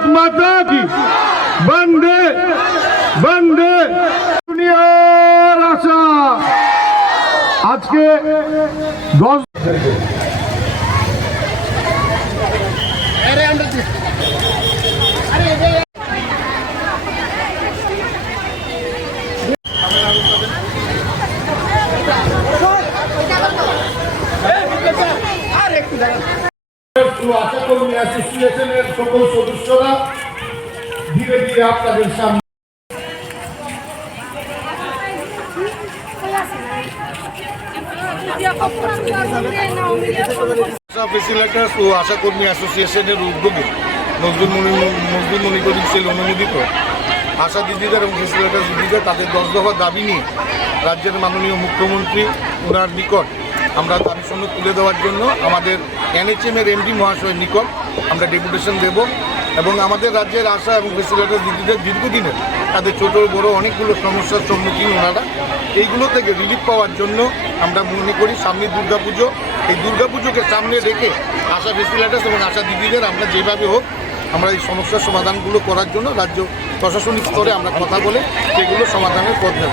भारत माता की। बंदे बंदे दुनिया आज के আশা কর্মী অ্যাসোসিয়েশনের উদ্যোগে নজরুল মনি নজরুল মনিটরিং সেল অনুমোদিত আশা দিদিদের এবং ফেসিলেটার্স দিদিদের তাদের দশ দফা দাবি নিয়ে রাজ্যের মাননীয় মুখ্যমন্ত্রী ওনার নিকট আমরা দাবি সঙ্গে তুলে দেওয়ার জন্য আমাদের এনএচএম এর এমডি মহাশয়ের নিকট আমরা ডেপুটেশন দেব এবং আমাদের রাজ্যের আশা এবং ফেসিলেটার দিদিদের দীর্ঘদিনের তাদের ছোট বড় অনেকগুলো সমস্যার সম্মুখীন ওনারা। এইগুলো থেকে রিলিফ পাওয়ার জন্য আমরা মনে করি সামনে দুর্গাপুজো। এই দুর্গাপুজোকে সামনে রেখে আশা ফেসিলেটার্স এবং আশা দিদিদের আমরা যেভাবে হোক আমরা এই সমস্যার সমাধানগুলো করার জন্য রাজ্য প্রশাসনিক স্তরে আমরা কথা বলে সেগুলো সমাধানের পথ নেব।